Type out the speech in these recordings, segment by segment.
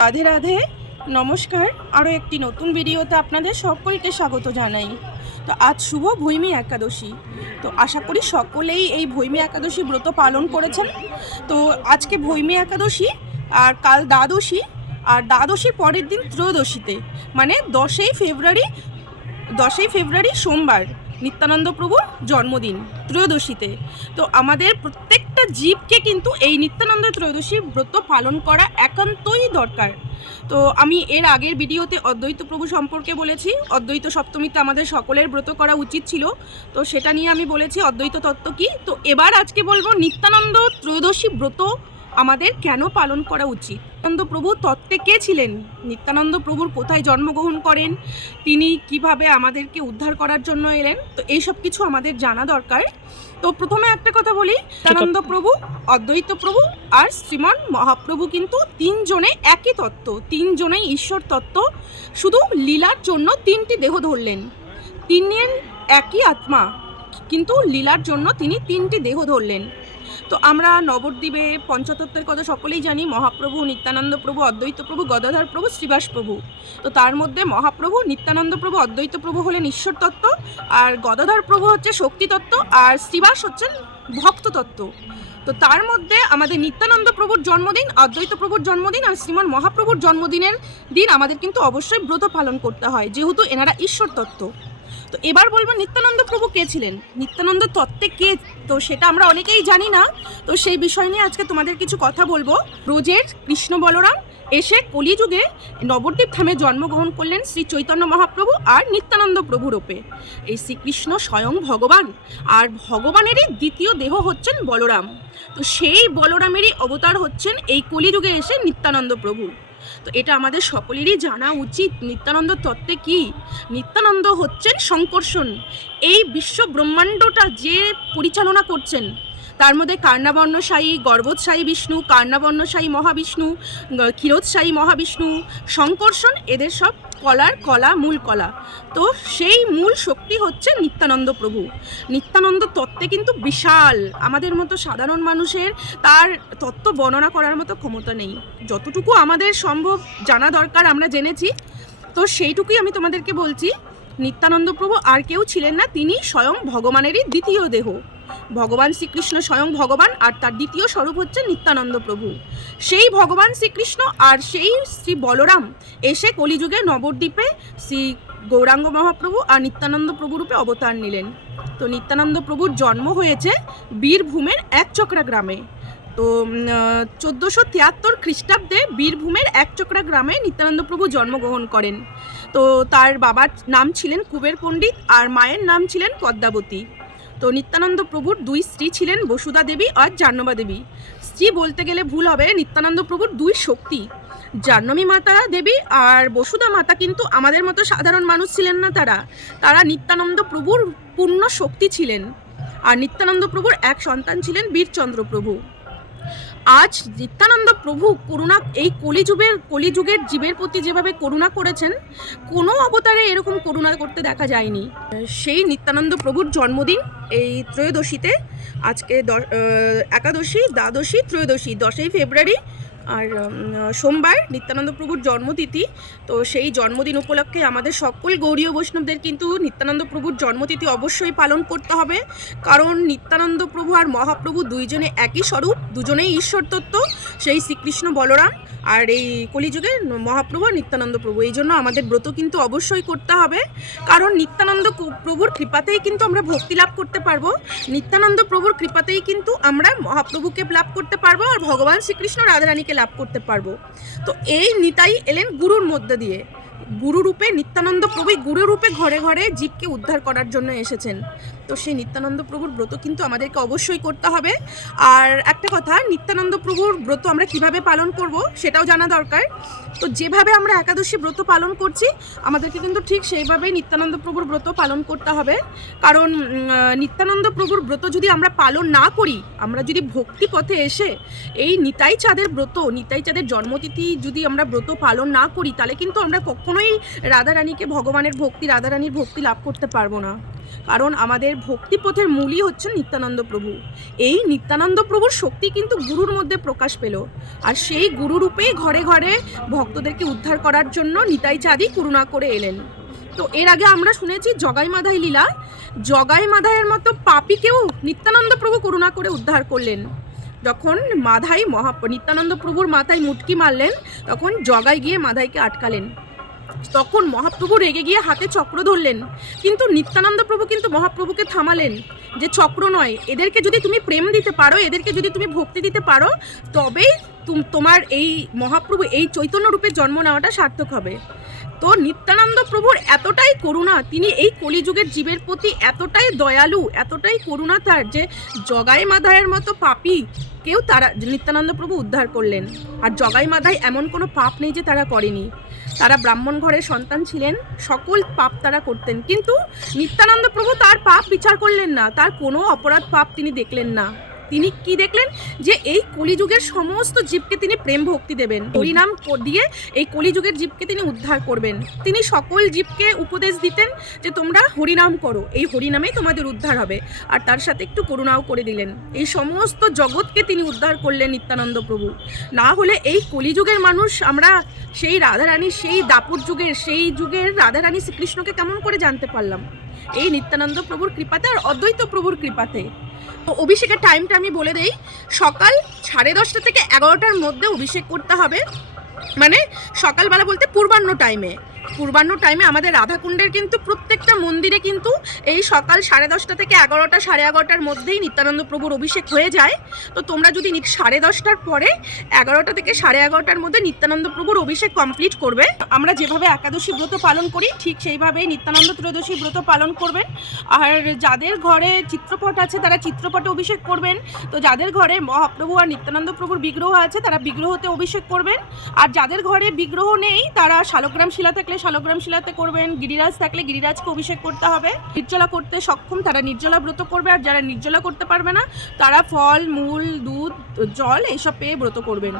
রাধে রাধে, নমস্কার। আরও একটি নতুন ভিডিওতে আপনাদের সকলকে স্বাগত জানাই। তো আজ শুভ ভৈমী একাদশী। তো আশা করি সকলেই এই ভৈমী একাদশী ব্রত পালন করেছেন। তো আজকে ভৈমী একাদশী আর কাল দ্বাদশী। আর দ্বাদশীর পরের দিন ত্রয়োদশীতে। মানে দশই ফেব্রুয়ারি দশই ফেব্রুয়ারি সোমবার। নিত্যানন্দ প্রভুর জন্মদিন, ত্রয়োদশীতে। তো আমাদের প্রত্যেকটা জীবকে কিন্তু এই নিত্যানন্দ ত্রয়োদশী ব্রত পালন করা একান্তই দরকার। তো আমি এর আগের ভিডিওতে অদ্বৈত প্রভু সম্পর্কে বলেছি, অদ্বৈত সপ্তমীতে আমাদের সকলের ব্রত করা উচিত ছিল। তো সেটা নিয়ে আমি বলেছি অদ্বৈত তত্ত্ব কি? তো এবার আজকে বলব নিত্যানন্দ ত্রয়োদশী ব্রত আমাদের কেন পালন করা উচিত? নিত্যানন্দ প্রভু তত্ত্বে কে ছিলেন? নিত্যানন্দ প্রভুর কোথায় জন্মগ্রহণ করেন? তিনি কীভাবে আমাদেরকে উদ্ধার করার জন্য এলেন? তো এইসব কিছু আমাদের জানা দরকার। তো প্রথমে একটা কথা বলি নিত্যানন্দ প্রভু অদ্বৈত প্রভু আর শ্রীমান মহাপ্রভু কিন্তু তিনজনে একই তত্ত্ব তিনজনেই ঈশ্বর তত্ত্ব। শুধু লীলার জন্য তিনটি দেহ ধরলেন। তিনের একই আত্মা। কিন্তু লীলার জন্য তিনি তিনটি দেহ ধরলেন। তো আমরা নবদ্বীপে পঞ্চতত্ত্বের কথা সকলেই জানি, মহাপ্রভু, নিত্যানন্দ প্রভু, অদ্বৈত প্রভু, গদাধর প্রভু, শ্রীবাস প্রভু। তো তার মধ্যে মহাপ্রভু, নিত্যানন্দ প্রভু, অদ্বৈত প্রভু হলেন ঈশ্বর তত্ত্ব, আর গদাধর প্রভু হচ্ছে শক্তি তত্ত্ব, আর শ্রীবাস হচ্ছেন ভক্ত তত্ত্ব। তো তার মধ্যে আমাদের নিত্যানন্দ প্রভুর জন্মদিন, অদ্বৈত প্রভুর জন্মদিন, আর শ্রীমান মহাপ্রভুর জন্মদিনের দিন আমাদের কিন্তু অবশ্যই ব্রত পালন করতে হয়, যেহেতু এনারা ঈশ্বর তত্ত্ব। তো এবার বলব নিত্যানন্দ প্রভু কে ছিলেন? নিত্যানন্দ তত্ত্বে কে? তো সেটা আমরা অনেকেই জানি না। তো সেই বিষয় নিয়ে আজকে তোমাদের কিছু কথা বলব। ব্রজের কৃষ্ণ বলরাম এসে কলিযুগে নবদ্বীপ ধামে জন্মগ্রহণ করলেন শ্রী চৈতন্য মহাপ্রভু আর নিত্যানন্দ প্রভু রূপে। এই শ্রীকৃষ্ণ স্বয়ং ভগবান, আর ভগবানেরই দ্বিতীয় দেহ হচ্ছেন বলরাম। তো সেই বলরামেরই অবতার হচ্ছেন এই কলিযুগে এসে নিত্যানন্দ প্রভু। তো এটা আমাদের সকলেরই জানা উচিত, নিত্যানন্দ তত্ত্বে কি? নিত্যানন্দ হচ্ছেন সংকর্ষণ এই বিশ্ব ব্রহ্মাণ্ডটা যে পরিচালনা করছেন, তার মধ্যে কার্ণাবর্ণশায়ী গর্বোৎসায়ী বিষ্ণু, কার্ণাবর্ণশায়ী মহাবিষ্ণু ক্ষীরোৎসায়ী মহাবিষ্ণু সংকর্ষণ এদের সব কলার কলা, মূল কলা। তো সেই মূল শক্তি হচ্ছে নিত্যানন্দ প্রভু। নিত্যানন্দ তত্ত্বে কিন্তু বিশাল। আমাদের মতো সাধারণ মানুষের তার তত্ত্ব বর্ণনা করার মতো ক্ষমতা নেই। যতটুকু আমাদের সম্ভব জানা দরকার আমরা জেনেছি। তো সেইটুকুই আমি তোমাদেরকে বলছি। নিত্যানন্দ প্রভু আর কেউ ছিলেন না, তিনি স্বয়ং ভগবানেরই দ্বিতীয় দেহ। ভগবান শ্রীকৃষ্ণ স্বয়ং ভগবান আর তার দ্বিতীয় স্বরূপ হচ্ছে নিত্যানন্দ প্রভু। সেই ভগবান শ্রীকৃষ্ণ আর সেই শ্রী বলরাম এসে কলিযুগে নবদ্বীপে শ্রী গৌরাঙ্গ মহাপ্রভু আর নিত্যানন্দ প্রভু রূপে অবতার নিলেন। তো নিত্যানন্দ প্রভুর জন্ম হয়েছে বীরভূমের একচক্রা গ্রামে। তো চোদ্দোশো তিয়াত্তর খ্রিস্টাব্দে বীরভূমের একচক্রা গ্রামে নিত্যানন্দ প্রভু জন্মগ্রহণ করেন। তো, তার বাবার নাম ছিলেন কুবের পণ্ডিত আর মায়ের নাম ছিলেন পদ্মাবতী। তো, নিত্যানন্দ প্রভুর দুই স্ত্রী ছিলেন বসুধা দেবী আর জাহ্নবা দেবী। স্ত্রী বলতে গেলে ভুল হবে, নিত্যানন্দ প্রভুর দুই শক্তি। জাহ্নবী মাতা দেবী আর বসুধা মাতা কিন্তু আমাদের মতো সাধারণ মানুষ ছিলেন না তারা। তারা নিত্যানন্দ প্রভুর পূর্ণ শক্তি ছিলেন। আর নিত্যানন্দ প্রভুর এক সন্তান ছিলেন বীরচন্দ্র প্রভু। আজ নিত্যানন্দ প্রভু করুণা, এই কলিযুগের কলিযুগের জীবের প্রতি যেভাবে করুণা করেছেন, কোনো অবতারে এরকম করুণা করতে দেখা যায়নি। সেই নিত্যানন্দ প্রভুর জন্মদিন এই ত্রয়োদশীতে, আজকে একাদশী, দ্বাদশী, ত্রয়োদশী, দশই ফেব্রুয়ারি আর সোমবার নিত্যানন্দ প্রভুর জন্মতিথি। তো সেই জন্মদিন উপলক্ষে আমাদের সকল গৌরীয় বৈষ্ণবদের কিন্তু নিত্যানন্দ প্রভুর জন্মতিথি অবশ্যই পালন করতে হবে। কারণ নিত্যানন্দ প্রভু আর মহাপ্রভু দুইজনে একই স্বরূপ, দুজনেই ঈশ্বর তত্ত্ব সেই শ্রীকৃষ্ণ বলরাম। আর এই কলিযুগের মহাপ্রভু আর নিত্যানন্দ প্রভু। এই জন্য আমাদের ব্রত কিন্তু অবশ্যই করতে হবে। কারণ নিত্যানন্দ প্রভুর কৃপাতেই কিন্তু আমরা ভক্তি লাভ করতে পারব। নিত্যানন্দ প্রভুর কৃপাতেই কিন্তু আমরা মহাপ্রভুকে লাভ করতে পারব আর ভগবান শ্রীকৃষ্ণ রাধারানীকে লাভ করতে পারব। তো এই নিতাই এলেন গুরুর মধ্যে দিয়ে। গুরু রূপে নিত্যানন্দ প্রভু গুরু রূপে ঘরে ঘরে জীবকে উদ্ধার করার জন্য এসেছেন। তো সেই নিত্যানন্দ প্রভুর ব্রত কিন্তু আমাদেরকে অবশ্যই করতে হবে। আর একটা কথা, নিত্যানন্দ প্রভুর ব্রত আমরা কীভাবে পালন করব সেটাও জানা দরকার। তো যেভাবে আমরা একাদশী ব্রত পালন করছি, আমাদেরকে কিন্তু ঠিক সেইভাবেই নিত্যানন্দ প্রভুর ব্রত পালন করতে হবে। কারণ নিত্যানন্দ প্রভুর ব্রত যদি আমরা পালন না করি, আমরা যদি ভক্তি পথে এসে এই নিতাই চাঁদের ব্রত, নিতাই চাঁদের জন্মতিথি যদি আমরা ব্রত পালন না করি, তাহলে কিন্তু আমরা কখনোই রাধারানীকে ভগবানের ভক্তি, রাধারানীর ভক্তি লাভ করতে পারব না। কারণ আমাদের ভক্তিপথের মূলই হচ্ছেন নিত্যানন্দ প্রভু। এই নিত্যানন্দ প্রভুর শক্তি কিন্তু গুরুর মধ্যে প্রকাশ পেল। আর সেই গুরুরূপেই ঘরে ঘরে ভক্তদেরকে উদ্ধার করার জন্য নিতাই চাঁদি করুণা করে এলেন। তো এর আগে আমরা শুনেছি জগাই মাধাই লীলা। জগাই মাধাইয়ের মতো পাপিকেও নিত্যানন্দ প্রভু করুণা করে উদ্ধার করলেন। যখন মাধাই মহা, নিত্যানন্দ প্রভুর মাথায় মুটকি মারলেন, তখন জগাই গিয়ে মাধাইকে আটকালেন। তখন মহাপ্রভু রেগে গিয়ে হাতে চক্র ধরলেন। কিন্তু নিত্যানন্দ প্রভু কিন্তু মহাপ্রভুকে থামালেন যে চক্র নয়, এদেরকে যদি তুমি প্রেম দিতে পারো, এদেরকে যদি তুমি ভক্তি দিতে পারো, তবেই তুম- তোমার এই মহাপ্রভু, এই চৈতন্য রূপে জন্ম নেওয়াটা সার্থক হবে। তো নিত্যানন্দ প্রভুর এতটাই করুণা, তিনি এই কলিযুগের জীবের প্রতি এতটাই দয়ালু, এতটাই করুণা তার যে জগাই মাধায়ের মতো পাপি কেউ তারা, নিত্যানন্দ প্রভু উদ্ধার করলেন। আর জগাই মাধায় এমন কোনো পাপ নেই যে তারা করেনি। তারা ব্রাহ্মণ ঘরের সন্তান ছিলেন, সকল পাপ তারা করতেন। কিন্তু নিত্যানন্দ প্রভু তার পাপ বিচার করলেন না, তার কোনো অপরাধ পাপ তিনি দেখলেন না। তিনি কি দেখলেন? যে এই কলিযুগের সমস্ত জীবকে তিনি প্রেম ভক্তি দেবেন। হরিনাম দিয়ে এই কলিযুগের জীবকে তিনি উদ্ধার করবেন। তিনি সকল জীবকে উপদেশ দিতেন যে তোমরা হরিনাম করো। এই হরিনামেই তোমাদের উদ্ধার হবে। আর তার সাথে একটু করুণাও করে দিলেন। এই সমস্ত জগৎকে তিনি উদ্ধার করলেন নিত্যানন্দ প্রভু। না হলে এই কলিযুগের মানুষ আমরা সেই রাধারানী, সেই দাপুর যুগের, সেই যুগের রাধারানী শ্রীকৃষ্ণকে কেমন করে জানতে পারলাম? এই নিত্যানন্দ প্রভুর কৃপাতে আর অদ্বৈত প্রভুর কৃপাতে। অভিষেকের টাইমটা আমি বলে দেই, সকাল সাড়ে দশটা থেকে এগারোটার মধ্যে অভিষেক করতে হবে। মানে সকালবেলা বলতে পূর্বাহ্ন টাইমে পূর্বাহ্ন টাইমে আমাদের রাধাকুণ্ডের কিন্তু প্রত্যেকটা মন্দিরে কিন্তু এই সকাল সাড়ে দশটা থেকে এগারোটা, সাড়ে এগারোটার মধ্যেই নিত্যানন্দ প্রভুর অভিষেক হয়ে যায়। তো তোমরা যদি সাড়ে দশটার পরে এগারোটা থেকে সাড়ে এগারোটার মধ্যে নিত্যানন্দ প্রভুর অভিষেক কমপ্লিট করবে। আমরা যেভাবে একাদশী ব্রত পালন করি, ঠিক সেইভাবেই নিত্যানন্দ ত্রয়োদশী ব্রত পালন করবেন। আর যাদের ঘরে চিত্রপট আছে, তারা চিত্রপটে অভিষেক করবেন। তো যাদের ঘরে মহাপ্রভু আর নিত্যানন্দ প্রভুর বিগ্রহ আছে, তারা বিগ্রহতে অভিষেক করবেন। আর যাদের ঘরে বিগ্রহ নেই, তারা শালগ্রাম শিলা থাকলে শালগ্রাম শিলাতে করবেন, গিরিরাজ থাকলে গিরিরাজকে অভিষেক করতে হবে। নির্জলা করতে সক্ষম, তারা নির্জলা ব্রত করবে, আর যারা নির্জলা করতে পারবে না, তারা ফল, মূল, দুধ, জল এইসব পেয়ে ব্রত করবেন।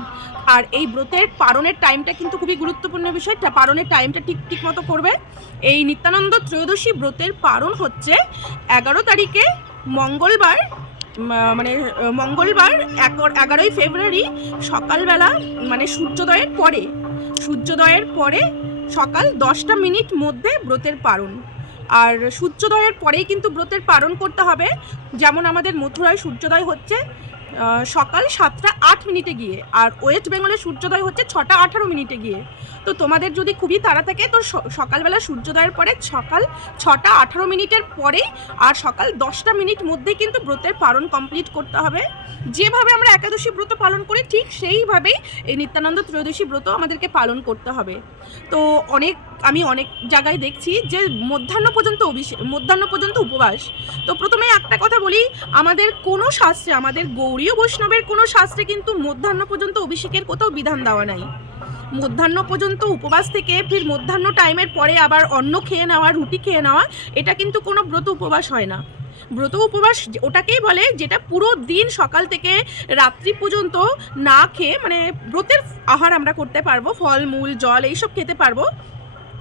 আর এই ব্রতের পারণের টাইমটা কিন্তু খুবই গুরুত্বপূর্ণ বিষয় পারণের টাইমটা ঠিক ঠিক মতো করবে। এই নিত্যানন্দ ত্রয়োদশী ব্রতের পারণ হচ্ছে এগারো তারিখে মঙ্গলবার মানে মঙ্গলবার এগারো- এগারোই ফেব্রুয়ারি সকালবেলা মানে সূর্যোদয়ের পরে সূর্যোদয়ের পরে সকাল দশটা মিনিট মধ্যে ব্রতের পারণ। আর সূর্যোদয়ের পরেই কিন্তু ব্রতের পারণ করতে হবে। যেমন আমাদের মথুরায় সূর্যোদয় হচ্ছে সকাল সাতটা আট মিনিটে গিয়ে, আর ওয়েস্ট বেঙ্গলের সূর্যোদয় হচ্ছে ছটা আঠারো মিনিটে গিয়ে। তো তোমাদের যদি খুবই তাড়া থাকে, তো সকালবেলা সূর্যোদয়ের পরে সকাল ছটা আঠারো মিনিটের পরে আর সকাল দশটা মিনিট মধ্যে কিন্তু ব্রতের পালন কমপ্লিট করতে হবে। যেভাবে আমরা একাদশী ব্রত পালন করি, ঠিক সেইভাবেই এই নিত্যানন্দ ত্রয়োদশী ব্রত আমাদেরকে পালন করতে হবে। তো অনেক, আমি অনেক জায়গায় দেখছি যে মধ্যাহ্ন পর্যন্ত অভিষেক মধ্যাহ্ন পর্যন্ত উপবাস। তো প্রথমে একটা কথা বলি, আমাদের কোনো শাস্ত্রে, আমাদের গৌরীয় বৈষ্ণবের কোনো শাস্ত্রে কিন্তু মধ্যাহ্ন পর্যন্ত অভিষেকের কোথাও বিধান দেওয়া নাই। মধ্যাহ্ন পর্যন্ত উপবাস থেকে ফির মধ্যাহ্ন টাইমের পরে আবার অন্ন খেয়ে নেওয়া, রুটি খেয়ে নেওয়া, এটা কিন্তু কোনো ব্রত উপবাস হয় না। ব্রত উপবাস ওটাকেই বলে যেটা পুরো দিন সকাল থেকে রাত্রি পর্যন্ত না খেয়ে মানে ব্রতের আহার আমরা করতে পারব ফল মূল জল এইসব খেতে পারব।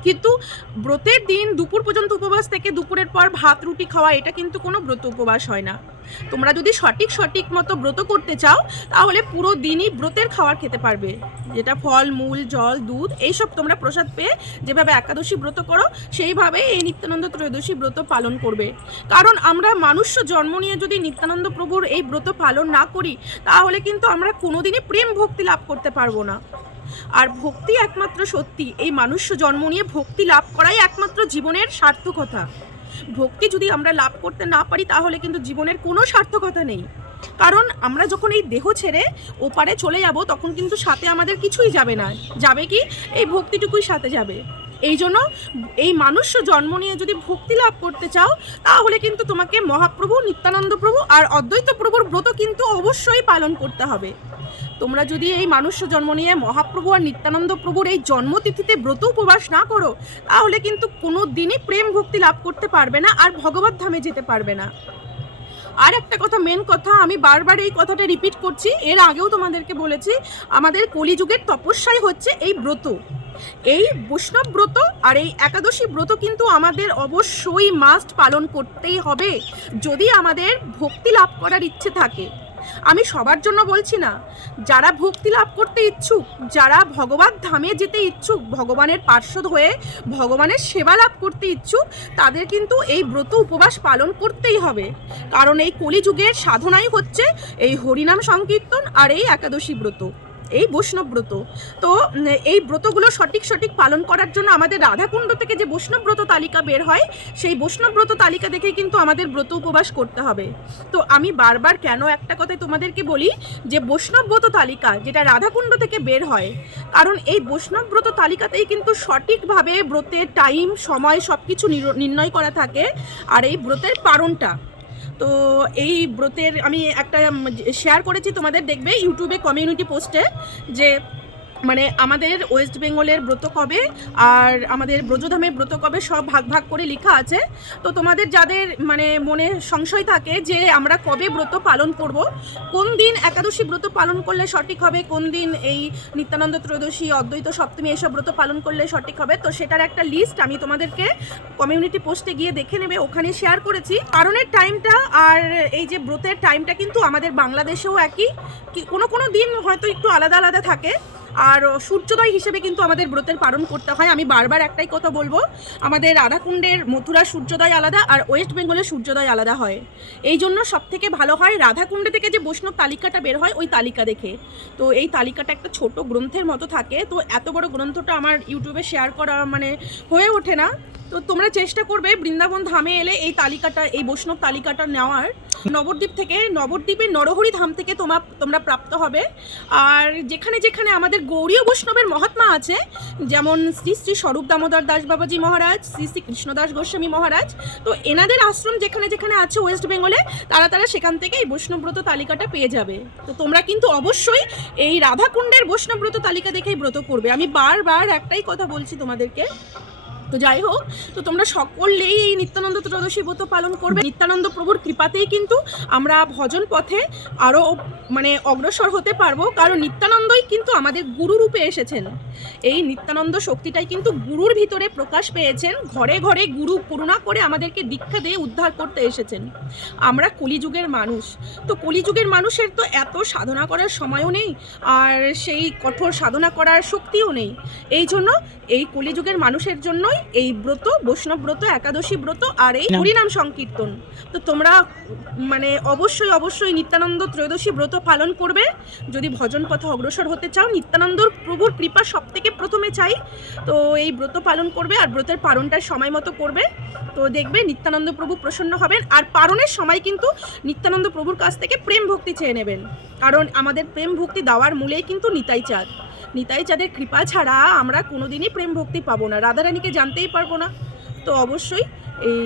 কিন্তু ব্রতের দিন দুপুর পর্যন্ত উপবাস থেকে দুপুরের পর ভাত, রুটি খাওয়া, এটা কিন্তু কোনো ব্রত উপবাস হয় না। তোমরা যদি সঠিক সঠিক মতো ব্রত করতে চাও, তাহলে পুরো দিনই ব্রতের খাবার খেতে পারবে। যেটা ফল, মূল, জল, দুধ, এইসব তোমরা প্রসাদ পেয়ে যেভাবে একাদশী ব্রত করো সেইভাবে এই নিত্যানন্দ ত্রয়োদশী ব্রত পালন করবে। কারণ আমরা মানুষ জন্ম নিয়ে যদি নিত্যানন্দ প্রভুর এই ব্রত পালন না করি, তাহলে কিন্তু আমরা কোনোদিনই প্রেম ভক্তি লাভ করতে পারব না। আর ভক্তি একমাত্র সত্যি। এই মানুষ্য জন্ম নিয়ে ভক্তি লাভ করাই একমাত্র জীবনের সার্থকতা। ভক্তি যদি আমরা লাভ করতে না পারি, তাহলে কিন্তু জীবনের কোনো সার্থকতা নেই। কারণ আমরা যখন এই দেহ ছেড়ে ওপারে চলে যাব, তখন কিন্তু সাথে আমাদের কিছুই যাবে না। যাবে কি? এই ভক্তিটুকুই সাথে যাবে। এই জন্য এই মানুষ্য জন্ম নিয়ে যদি ভক্তি লাভ করতে চাও, তাহলে কিন্তু তোমাকে মহাপ্রভু, নিত্যানন্দ প্রভু আর অদ্বৈত প্রভুর ব্রত কিন্তু অবশ্যই পালন করতে হবে। তোমরা যদি এই মানুষ্য জন্ম নিয়ে মহাপ্রভু আর নিত্যানন্দ প্রভুর এই জন্মতিথিতে ব্রত উপবাস না করো, তাহলে কিন্তু কোনো দিনই প্রেম ভক্তি লাভ করতে পারবে না আর ভগবত ধামে যেতে পারবে না। আর একটা কথা মেন কথা, আমি বারবার এই কথাটা রিপিট করছি, এর আগেও তোমাদেরকে বলেছি, আমাদের কলিযুগের তপস্যাই হচ্ছে এই ব্রত। এই বৈষ্ণব ব্রত আর এই একাদশী ব্রত কিন্তু আমাদের অবশ্যই মাস্ট পালন করতেই হবে, যদি আমাদের ভক্তি লাভ করার ইচ্ছে থাকে। আমি সবার জন্য বলছি না। যারা ভক্তি লাভ করতে ইচ্ছুক, যারা ভগবান ধামে যেতে ইচ্ছুক, ভগবানের পার্শ্বদ হয়ে ভগবানের সেবা লাভ করতে ইচ্ছুক, তাদের কিন্তু এই ব্রত উপবাস পালন করতেই হবে। কারণ এই কলিযুগের সাধনাই হচ্ছে এই হরিনাম সংকীর্তন আর এই একাদশী ব্রত। এই বৈষ্ণব ব্রত। তো এই ব্রতগুলো সঠিক সঠিক পালন করার জন্য আমাদের রাধাকুণ্ড থেকে যে বৈষ্ণব ব্রত তালিকা বের হয়, সেই বৈষ্ণব ব্রত তালিকা দেখে কিন্তু আমাদের ব্রত উপবাস করতে হবে। তো, আমি বারবার কেন একটা কথাই তোমাদেরকে বলি যে, বৈষ্ণব ব্রত তালিকা যেটা রাধাকুণ্ড থেকে বের হয়, কারণ এই বৈষ্ণব ব্রত তালিকাতেই কিন্তু সঠিকভাবে ব্রতের টাইম সময় সব কিছু নির্ণয় করা থাকে, আর এই ব্রতের পারণটা। তো এই ব্রতের আমি একটা শেয়ার করেছি তোমাদের দেখবে ইউটিউবে কমিউনিটি পোস্টে যে মানে আমাদের ওয়েস্ট বেঙ্গলের ব্রত কবে আর আমাদের ব্রজধামের ব্রত কবে সব ভাগ ভাগ করে লেখা আছে। তো তোমাদের যাদের মানে মনে সংশয় থাকে যে আমরা কবে ব্রত পালন করব, কোন দিন একাদশী ব্রত পালন করলে সঠিক হবে, কোন দিন এই নিত্যানন্দ ত্রয়োদশী, অদ্বৈত সপ্তমী এসব ব্রত পালন করলে সঠিক হবে, তো সেটার একটা লিস্ট আমি তোমাদেরকে কমিউনিটি পোস্টে গিয়ে দেখে নেবে, ওখানে শেয়ার করেছি। কারণের টাইমটা আর এই যে ব্রতের টাইমটা কিন্তু আমাদের বাংলাদেশেও একই। কোনো কোনো দিন হয়তো একটু আলাদা আলাদা থাকে। আর সূর্যোদয় হিসেবে কিন্তু আমাদের ব্রতের পালন করতে হয়। আমি বারবার একটাই কথা বলব, আমাদের রাধাকুণ্ডের মথুরার সূর্যোদয় আলাদা আর ওয়েস্ট বেঙ্গলের সূর্যোদয় আলাদা হয়। এই জন্য সব থেকে ভালো হয় রাধাকুণ্ডে থেকে যে বৈষ্ণব তালিকাটা বের হয়, ওই তালিকা দেখে। তো এই তালিকাটা একটা ছোট গ্রন্থের মতো থাকে। তো এত বড় গ্রন্থটা আমার ইউটিউবে শেয়ার করা মানে হয়ে ওঠে না। তো তোমরা চেষ্টা করবে বৃন্দাবন ধামে এলে এই তালিকাটা, এই বৈষ্ণব তালিকাটা নেওয়ার। নবদ্বীপ থেকে, নবদ্বীপের নরহরি ধাম থেকে তোমা, তোমরা প্রাপ্ত হবে। আর যেখানে যেখানে আমাদের গৌরীয় বৈষ্ণবের মহাত্মা আছে, যেমন শ্রী শ্রী স্বরূপ দামোদর দাস বাবাজি মহারাজ, শ্রী শ্রী কৃষ্ণদাস গোস্বামী মহারাজ, তো এনাদের আশ্রম যেখানে যেখানে আছে ওয়েস্ট বেঙ্গলে, তারা তারা সেখান থেকে এই বৈষ্ণবব্রত তালিকাটা পেয়ে যাবে। তো তোমরা কিন্তু অবশ্যই এই রাধাকুণ্ডের বৈষ্ণবব্রত তালিকা দেখেই ব্রত করবে। আমি বারবার একটাই কথা বলছি তোমাদেরকে তো যাই হোক, তো তোমরা সকলেই এই নিত্যানন্দ ত্রয়োদশী ব্রত পালন করবে। নিত্যানন্দ প্রভুর কৃপাতেই কিন্তু আমরা ভজন পথে আরও মানে অগ্রসর হতে পারব। কারণ নিত্যানন্দই কিন্তু আমাদের গুরু রূপে এসেছেন। এই নিত্যানন্দ শক্তিটাই কিন্তু গুরুর ভিতরে প্রকাশ পেয়েছেন। ঘরে ঘরে গুরু করুণা করে আমাদেরকে দীক্ষা দিয়ে উদ্ধার করতে এসেছেন। আমরা কলিযুগের মানুষ। তো কলিযুগের মানুষের তো এত সাধনা করার সময়ও নেই, আর সেই কঠোর সাধনা করার শক্তিও নেই। এই জন্য এই কলিযুগের মানুষের জন্যই এই ব্রত বৈষ্ণব ব্রত একাদশী ব্রত আর এই হরিনাম সংকীর্তন। তো তোমরা মানে অবশ্যই অবশ্যই নিত্যানন্দ ত্রয়োদশী ব্রত পালন করবে। যদি ভজন পথে অগ্রসর হতে চাও নিত্যানন্দর প্রভুর কৃপা সব থেকে প্রথমে চাই। তো এই ব্রত পালন করবে আর ব্রতের পালনটা সময় মতো করবে। তো দেখবে নিত্যানন্দ প্রভু প্রসন্ন হবেন আর পারণের সময় কিন্তু নিত্যানন্দ প্রভুর কাছ থেকে প্রেম ভক্তি চেয়ে নেবেন। কারণ আমাদের প্রেম ভক্তি দেওয়ার মূলেই কিন্তু নিতাই চাঁদ। নিতাই চাঁদের কৃপা ছাড়া আমরা কোনোদিনই প্রেম ভক্তি পাবো না। রাধারানীকে জানতেই পারব না। তো অবশ্যই এই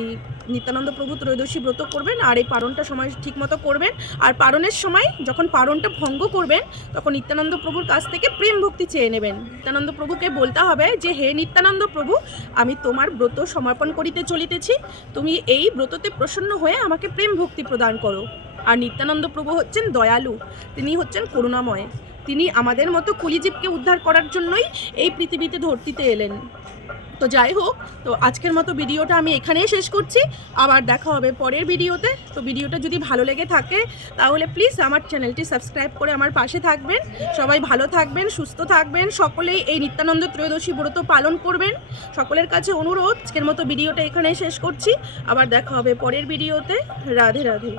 নিত্যানন্দ প্রভু ত্রয়োদশী ব্রত করবেন আর এই পারণটা সময় ঠিক মতো করবেন। আর পারণের সময় যখন পারণটা ভঙ্গ করবেন, তখন নিত্যানন্দ প্রভুর কাছ থেকে প্রেম ভক্তি চেয়ে নেবেন। নিত্যানন্দ প্রভুকে বলতে হবে যে, হে নিত্যানন্দ প্রভু, আমি তোমার ব্রত সমর্পণ করিতে চলিতেছি। তুমি এই ব্রততে প্রসন্ন হয়ে আমাকে প্রেম ভক্তি প্রদান করো। আর নিত্যানন্দ প্রভু হচ্ছেন দয়ালু। তিনি হচ্ছেন করুণাময়। তিনি আমাদের মতো কুলিজীবকে উদ্ধার করার জন্যই এই পৃথিবীতে ধরতিতে এলেন। তো যাই হোক, তো আজকের মতো ভিডিওটা আমি এখানেই শেষ করছি। আবার দেখা হবে পরের ভিডিওতে। তো ভিডিওটা যদি ভালো লেগে থাকে, তাহলে প্লিজ আমার চ্যানেলটি সাবস্ক্রাইব করে আমার পাশে থাকবেন। সবাই ভালো থাকবেন, সুস্থ থাকবেন। সকলেই এই নিত্যানন্দ ত্রয়োদশী ব্রত পালন করবেন। সকলের কাছে অনুরোধ, আজকের মতো ভিডিওটা এখানেই শেষ করছি। আবার দেখা হবে পরের ভিডিওতে। রাধে রাধে।